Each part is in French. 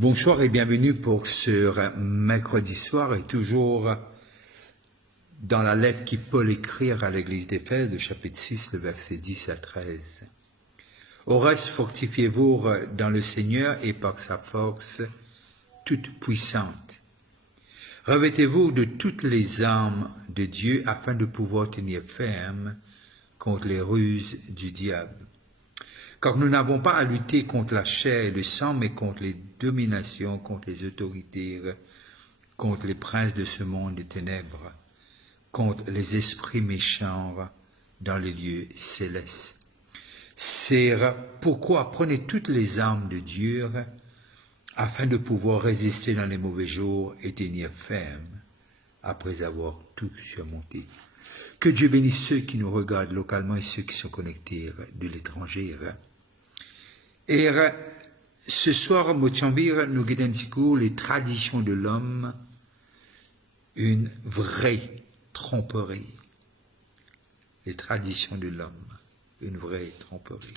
Bonsoir et bienvenue pour ce mercredi soir et toujours dans la lettre qui Paul écrit à l'église d'Éphèse, le chapitre 6, le verset 10 à 13. Au reste, fortifiez-vous dans le Seigneur et par sa force toute puissante. Revêtez-vous de toutes les armes de Dieu afin de pouvoir tenir ferme contre les ruses du diable. Car nous n'avons pas à lutter contre la chair et le sang, mais contre les dominations, contre les autorités, contre les princes de ce monde des ténèbres, contre les esprits méchants dans les lieux célestes. C'est pourquoi prenez toutes les armes de Dieu afin de pouvoir résister dans les mauvais jours et tenir ferme après avoir tout surmonté. Que Dieu bénisse ceux qui nous regardent localement et ceux qui sont connectés de l'étranger. Et ce soir, Mochambir nous guide un petit coup les traditions de l'homme, une vraie tromperie. Les traditions de l'homme, une vraie tromperie.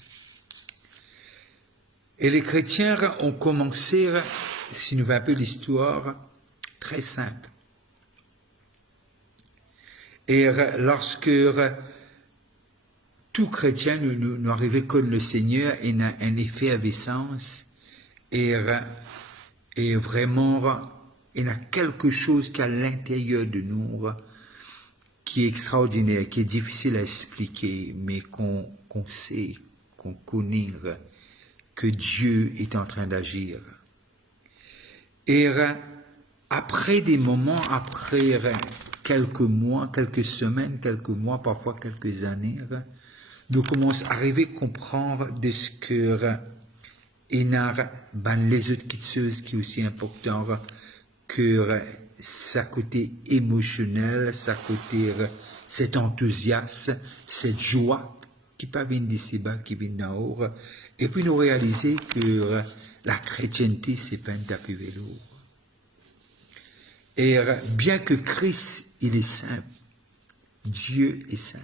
Et les chrétiens ont commencé, si nous voyons un peu l'histoire, très simple. Et lorsque tout chrétien nous arrivait comme le Seigneur, il a un effervescence et vraiment, il y a quelque chose qui est à l'intérieur de nous qui est extraordinaire, qui est difficile à expliquer, mais qu'on sait, qu'on connaît, que Dieu est en train d'agir. Et après des moments, après quelques mois, quelques semaines, quelques mois, parfois quelques années, nous commençons à arriver à comprendre de ce que les autres choses qui est aussi important, que sa côté émotionnel, sa côté cet enthousiasme, cette joie qui pas vient d'ici-bas, qui vient d'en haut, et puis nous réaliser que la chrétienté, c'est pas un tapis vélo. Et bien que Christ, il est saint, Dieu est saint.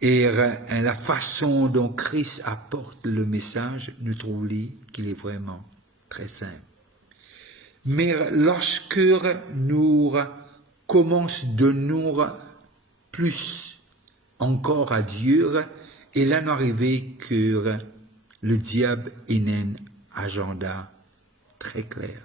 Et la façon dont Christ apporte le message, nous trouvons qu'il est vraiment très simple. Mais lorsque nous commençons de nous plus encore à Dieu, et là nous arrivons que le diable est un agenda très clair.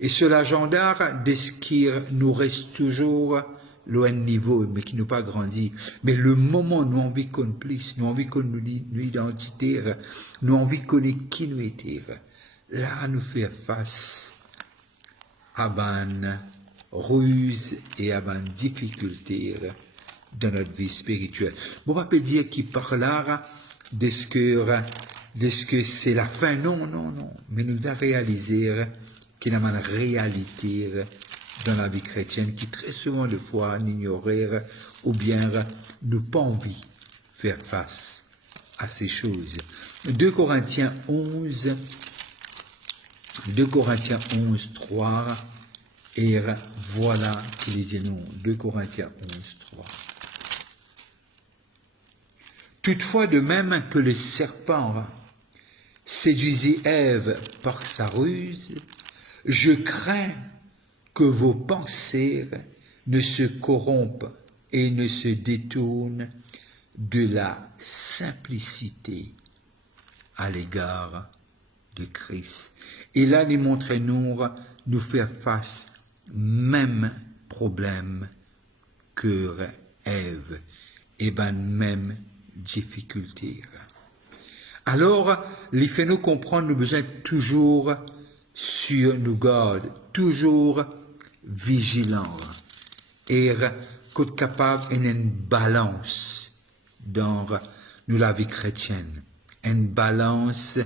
Et sur l'agenda de ce qui nous reste toujours loin de niveau, mais qui nous pas grandi. Mais le moment nous envie qu'on plus, nous envie qu'on nous identité, nous envie qu'on ait qui nous était. Là, nous faire face à ban ruse et à ban difficulté dans notre vie spirituelle. Bon, on va pas dire qu'il parle là de ce que c'est la fin. Non, non, non. Mais nous devons réaliser qu'il y a une réalité dans la vie chrétienne qui très souvent de fois n'ignorer ou bien nous pas envie de faire face à ces choses. 2 Corinthiens 11, 3, et voilà qu'il dit non. 2 Corinthiens 11, 3. Toutefois, de même que le serpent séduisit Ève par sa ruse, je crains que vos pensées ne se corrompent et ne se détournent de la simplicité à l'égard de Christ. Et là, les nous faire face même problème que Ève, et même difficulté. Alors, les fait nous comprendre, nous besoin toujours sur nos gardes, toujours vigilants, et qu'être capable d'une balance dans nous la vie chrétienne, une balance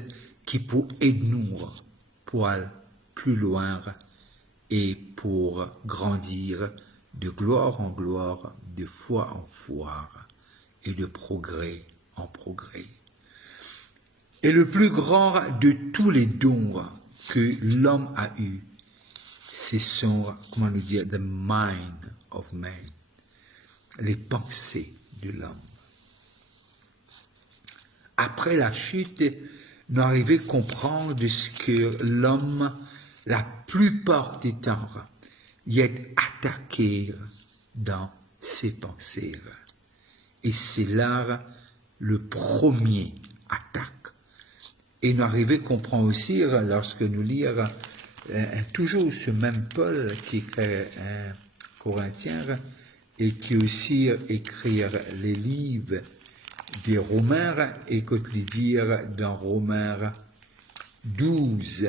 qui pour aider nous pour aller plus loin et pour grandir de gloire en gloire, de foi en foi et de progrès en progrès. Et le plus grand de tous les dons que l'homme a eu, c'est son, comment nous dire, the mind of man, les pensées de l'homme. Après la chute, nous arriver à comprendre de ce que l'homme, la plupart du temps, y est attaqué dans ses pensées. Et c'est là le premier attaque. Et nous arriver à comprendre aussi, lorsque nous lisons toujours ce même Paul qui écrit un Corinthiens et qui aussi écrit les livres des Romains, écoute les dire dans Romains 12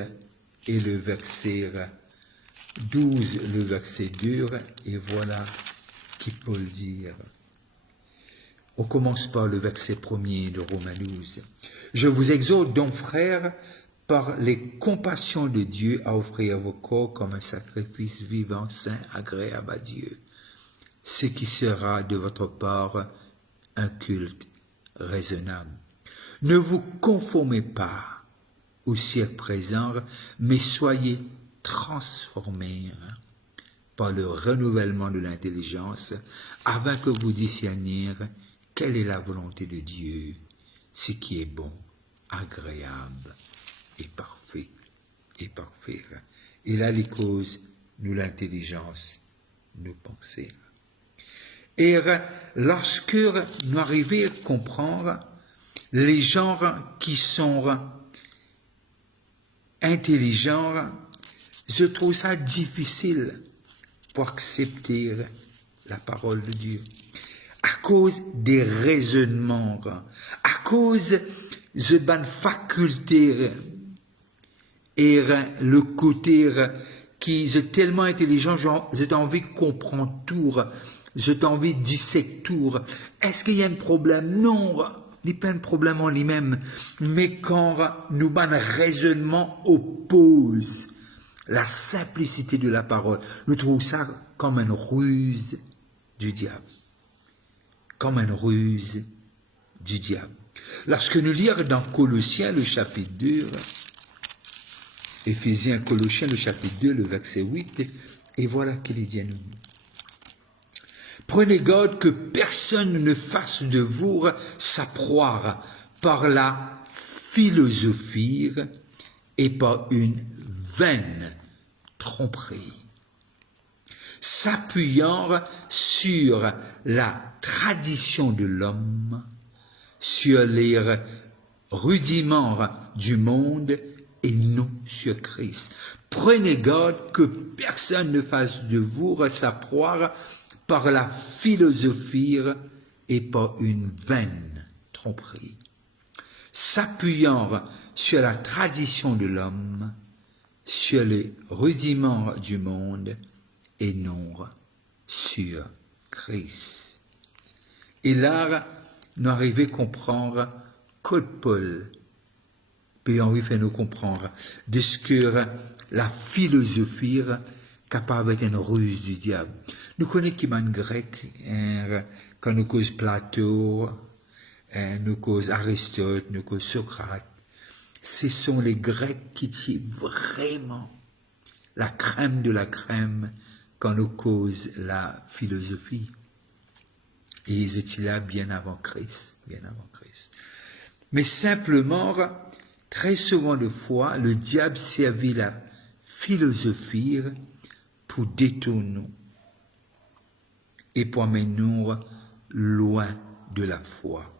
et le verset 12, le verset 2, et voilà qui Paul dit. On commence par le verset 1er de Romains 12. Je vous exhorte donc, frères, par les compassions de Dieu, à offrir vos corps comme un sacrifice vivant, saint, agréable à Dieu, ce qui sera de votre part un culte raisonnable. Ne vous conformez pas au siècle présent, mais soyez transformés par le renouvellement de l'intelligence, afin que vous discerniez quelle est la volonté de Dieu, ce qui est bon, agréable et parfait. Et là, les causes, nous l'intelligence, nous penser. Et lorsque nous arrivons à comprendre les gens qui sont intelligents, je trouve ça difficile pour accepter la parole de Dieu. À cause des raisonnements, à cause de bonnes facultés et le côté qui est tellement intelligent, j'ai envie de comprendre tout, j'ai envie de disséquer tout. Est-ce qu'il y a un problème? Non, il n'y a pas un problème en lui-même, mais quand nous bonnes raisonnements opposent la simplicité de la parole, nous trouvons ça comme une ruse du diable. Comme une ruse du diable. Lorsque nous lisons dans Colossiens le chapitre 2, Éphésiens, Colossiens le chapitre 2, le verset 8, et voilà qu'il dit à nous. Prenez garde que personne ne fasse de vous sa proie par la philosophie et par une vaine tromperie, s'appuyant sur la tradition de l'homme, sur les rudiments du monde et non sur Christ. Prenez garde que personne ne fasse de vous sa proie par la philosophie et par une vaine tromperie, s'appuyant sur la tradition de l'homme, sur les rudiments du monde et non sur Christ. Et là, nous arrivons à comprendre que Paul, puis on fait nous comprendre de ce que la philosophie capable d'être une ruse du diable. Nous connaissons qui man grec, quand nous cause Platon, nous cause Aristote, nous cause Socrate. Ce sont les Grecs qui tirent vraiment la crème de la crème quand nous cause la philosophie. Et ils étaient là bien avant Christ, Mais simplement, très souvent de fois, le diable servit la philosophie pour détourner et pour amener nous loin de la foi.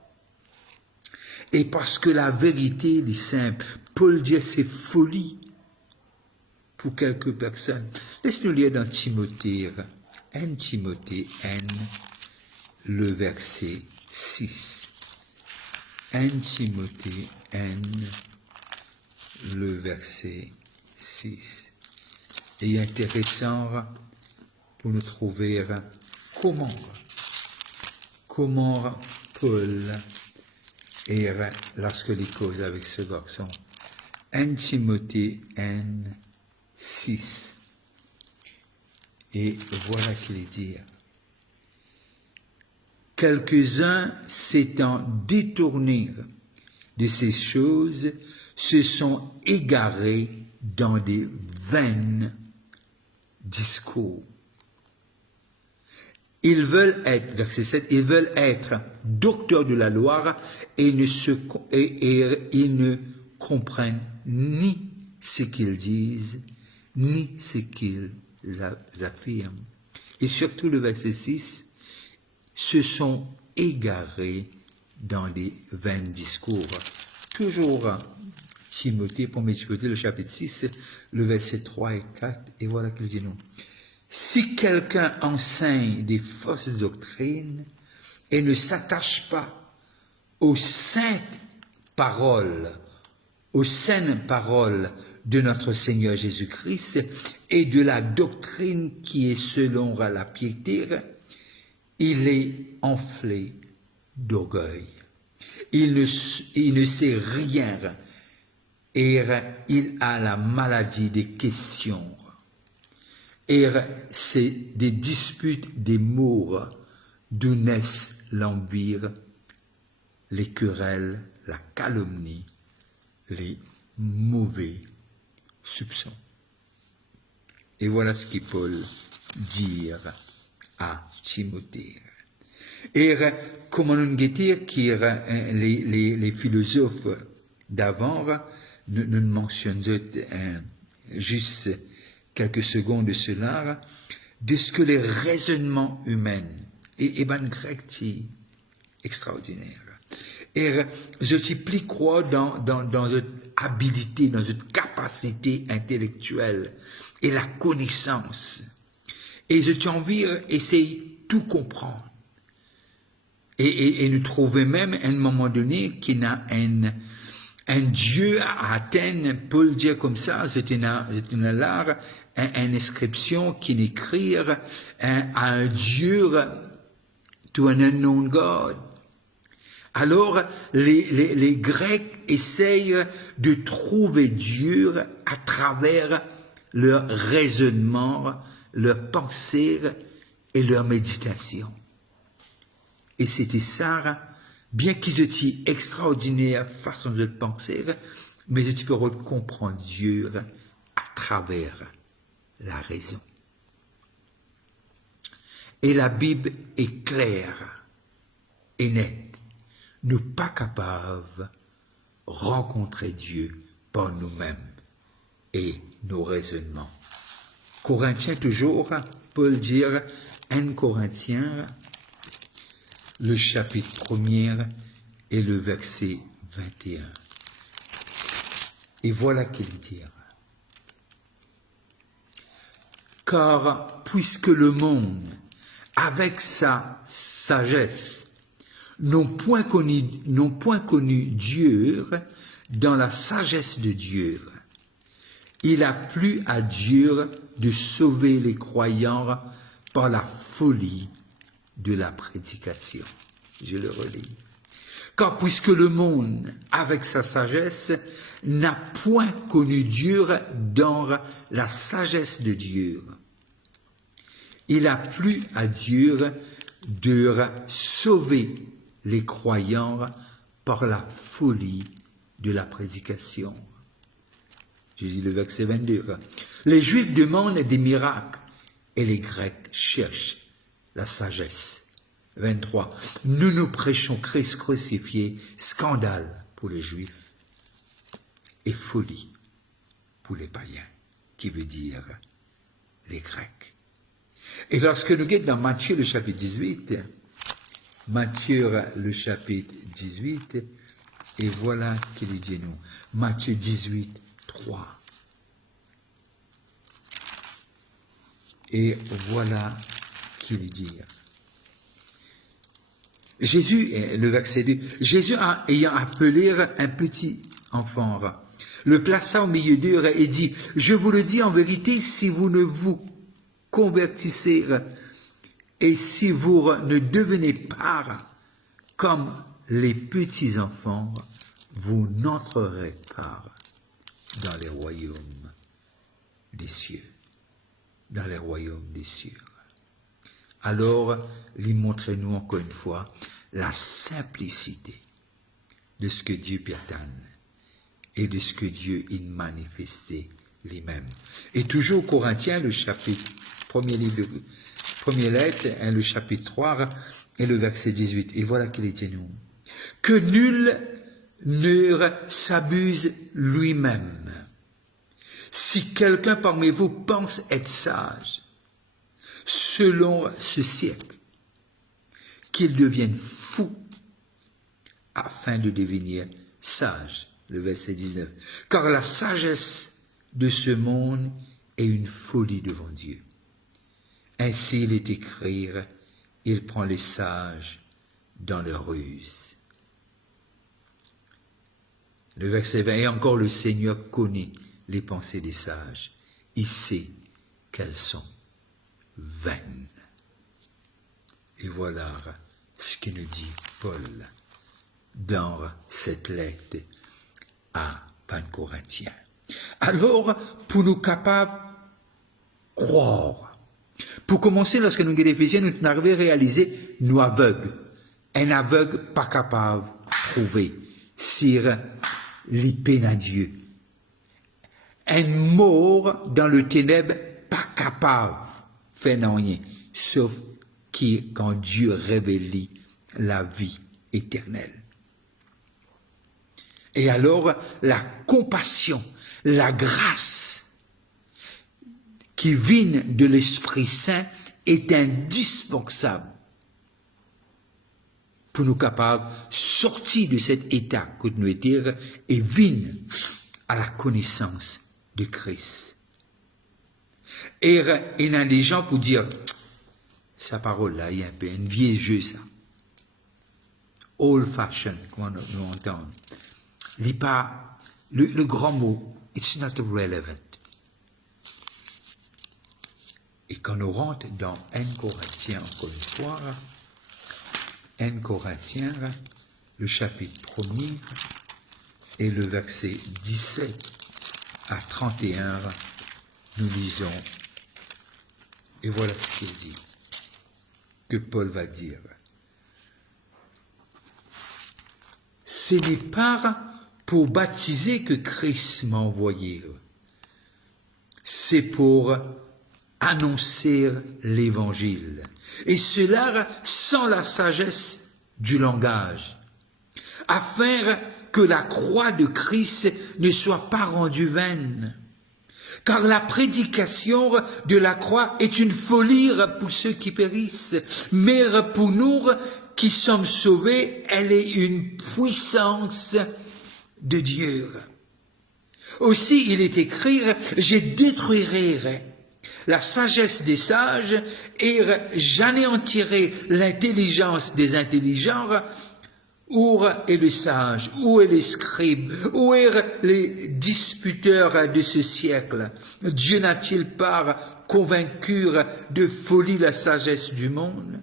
Et parce que la vérité est simple, Paul dit c'est folie pour quelques personnes. Laisse-nous lire dans Timothée, 1 Timothée N, le verset 6. 1 Timothée N, le verset 6. Et intéressant pour nous trouver comment Paul est lorsque il cause avec ce garçon. 1 Timothée N, 6. Et voilà qu'il dit. Quelques-uns s'étant détournés de ces choses se sont égarés dans des vains discours. Ils veulent être, verset 7, ils veulent être docteurs de la loi et ils ne comprennent ni ce qu'ils disent, ni ce qu'ils affirment. Et surtout le verset 6, se sont égarés dans des vains discours. Toujours Timothée, 1 Timothée, le chapitre 6, le verset 3 et 4, et voilà qu'il dit nous. Si quelqu'un enseigne des fausses doctrines et ne s'attache pas aux saintes paroles, de notre Seigneur Jésus-Christ et de la doctrine qui est selon la piété, il est enflé d'orgueil. Il ne sait rien et il a la maladie des questions. Et c'est des disputes, des mots, d'où naissent l'envie, les querelles, la calomnie, les mauvais soupçons. Et voilà ce que Paul dit à Timothée. Et comme on dit que les philosophes d'avant nous mentionnent juste quelques secondes de cela, de ce que les raisonnements humains, et ben grec qui extraordinaire. Et je t'y plie croire dans notre habilité, dans notre capacité intellectuelle et la connaissance. Et je t'ai envie d'essayer de tout comprendre. Et nous trouver même à un moment donné qu'il y a un Dieu à Athènes, Paul dit comme ça, c'est une inscription qui écrit à un Dieu, to an unknown God. Alors, les Grecs essayent de trouver Dieu à travers leur raisonnement, leur pensée et leur méditation. Et c'était ça, bien qu'ils étaient extraordinaires façon de penser, mais tu peux comprendre Dieu à travers la raison. Et la Bible est claire et nette. Nous pas capables de rencontrer Dieu par nous-mêmes et nos raisonnements. Corinthiens toujours, Paul dit, 1 Corinthiens, le chapitre 1er et le verset 21. Et voilà qu'il dit. Car puisque le monde, avec sa sagesse, n'ont point connu Dieu dans la sagesse de Dieu, il a plu à Dieu de sauver les croyants par la folie de la prédication. Je le relis. Car puisque le monde, avec sa sagesse, n'a point connu Dieu dans la sagesse de Dieu, il a plu à Dieu de sauver les croyants par la folie de la prédication. Je dis le verset 22. Les Juifs demandent des miracles et les Grecs cherchent la sagesse. 23. Nous prêchons Christ crucifié, scandale pour les Juifs et folie pour les païens, qui veut dire les Grecs. Et lorsque nous guettons dans Matthieu le chapitre 18, et voilà qu'il dit nous, Matthieu 18, 3. Et voilà qu'il dit. Jésus, le verset 2, Jésus ayant appelé un petit enfant, le plaça au milieu d'eux et dit, je vous le dis en vérité, si vous ne vous convertissez et si vous ne devenez pas comme les petits enfants, vous n'entrerez pas dans les royaumes des cieux. Dans les royaumes des cieux. Alors, lui montrez-nous encore une fois la simplicité de ce que Dieu pétane et de ce que Dieu a manifesté lui-même. Et toujours Corinthiens, le chapitre, première lettre, le chapitre 3 et le verset 18. Et voilà qu'il est dit nous. Que nul ne s'abuse lui-même. Si quelqu'un parmi vous pense être sage, selon ce siècle, qu'il devienne fou afin de devenir sage. Le verset 19. Car la sagesse de ce monde est une folie devant Dieu. Ainsi il est écrit, il prend les sages dans leur ruse. Le verset 20. Et encore le Seigneur connaît les pensées des sages. Il sait qu'elles sont vaines. Et voilà ce que nous dit Paul dans cette lettre à 1 Corinthiens. Alors, pour nous capables de croire, pour commencer, lorsque nous sommes Éphésiens, nous arrivons à réaliser nous aveugles. Un aveugle pas capable de trouver sur l'épée à Dieu. Un mort dans le ténèbre pas capable de faire rien, sauf quand Dieu révèle la vie éternelle. Et alors, la compassion, la grâce qui vient de l'Esprit Saint est indispensable pour nous capables de sortir de cet état que nous étions et venir à la connaissance de Christ. Et il y a des gens pour dire, sa parole-là, il y a un peu un vieux jeu, ça. Old fashioned, comment nous entendons. Il n'est pas, le grand mot, it's not relevant. Et quand nous rentrons dans 1 Corinthiens, encore une fois, 1 Corinthiens, le chapitre 1er, et le verset 17 à 31, nous lisons, et voilà ce qu'il dit, que Paul va dire. Ce n'est pas pour baptiser que Christ m'a envoyé, c'est pour annoncer l'évangile, et cela sans la sagesse du langage, afin que la croix de Christ ne soit pas rendue vaine. Car la prédication de la croix est une folie pour ceux qui périssent, mais pour nous qui sommes sauvés, elle est une puissance de Dieu. Aussi, il est écrit, je détruirai la sagesse des sages et j'anéantirai l'intelligence des intelligents. Où est le sage? Où est les scribes? Où est les disputeurs de ce siècle? Dieu n'a-t-il pas convaincu de folie la sagesse du monde?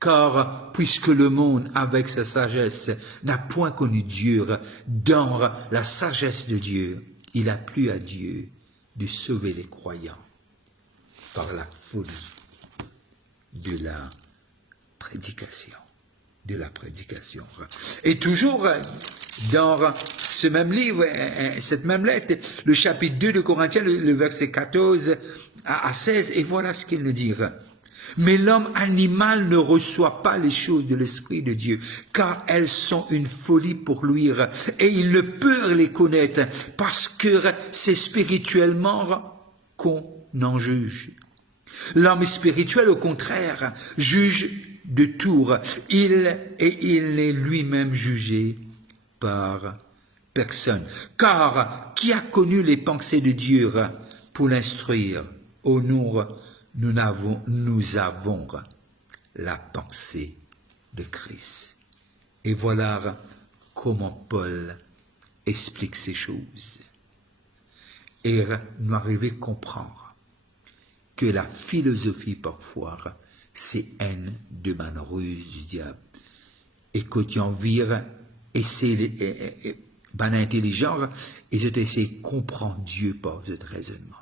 Car puisque le monde, avec sa sagesse, n'a point connu Dieu, dans la sagesse de Dieu, il a plu à Dieu de sauver les croyants par la folie de la prédication. Et toujours dans ce même livre, cette même lettre, le chapitre 2 de Corinthiens, le verset 14 à 16, et voilà ce qu'il nous dit. Mais l'homme animal ne reçoit pas les choses de l'Esprit de Dieu, car elles sont une folie pour lui, et il ne peut les connaître, parce que c'est spirituellement qu'on en juge. L'homme spirituel, au contraire, juge de tour. Il est lui-même jugé par personne. Car qui a connu les pensées de Dieu pour l'instruire? Au nous avons la pensée de Christ. Et voilà comment Paul explique ces choses. Et nous arrivons à comprendre que la philosophie, parfois, c'est haine de man ruse du diable. Et que tu en vires, et c'est ban intelligent, et je t'essaie de comprendre Dieu par ce raisonnement.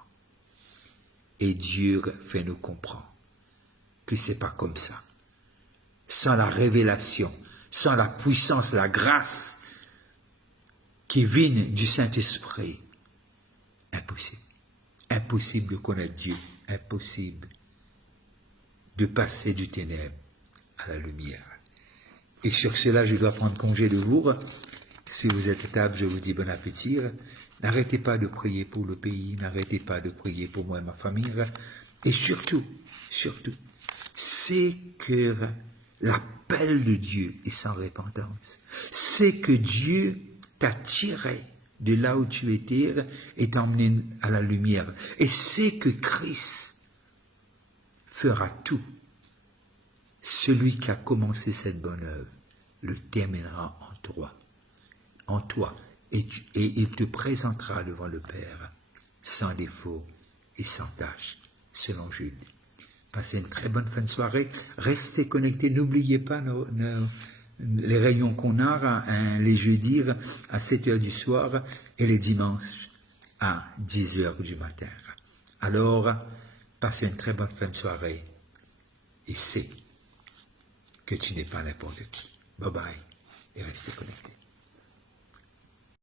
Et Dieu fait nous comprendre que c'est pas comme ça. Sans la révélation, sans la puissance, la grâce qui vient du Saint-Esprit, impossible. Impossible de connaître Dieu. Impossible de passer du ténèbre à la lumière. Et sur cela, je dois prendre congé de vous Si vous êtes à table, je vous dis bon appétit. N'arrêtez pas de prier pour le pays, n'arrêtez pas de prier pour moi et ma famille. Et surtout, c'est que l'appel de Dieu est sans repentance. C'est que Dieu t'a tiré de là où tu étais et t'a emmené à la lumière. Et c'est que Christ fera tout. Celui qui a commencé cette bonne œuvre le terminera en toi, et il te présentera devant le Père, sans défaut et sans tâche, selon Jude. Passez une très bonne fin de soirée, restez connectés, n'oubliez pas les réunions qu'on a, les jeudis à 7h du soir et les dimanches à 10h du matin. Alors, passez une très bonne fin de soirée et sais que tu n'es pas n'importe qui. Bye bye et restez connectés.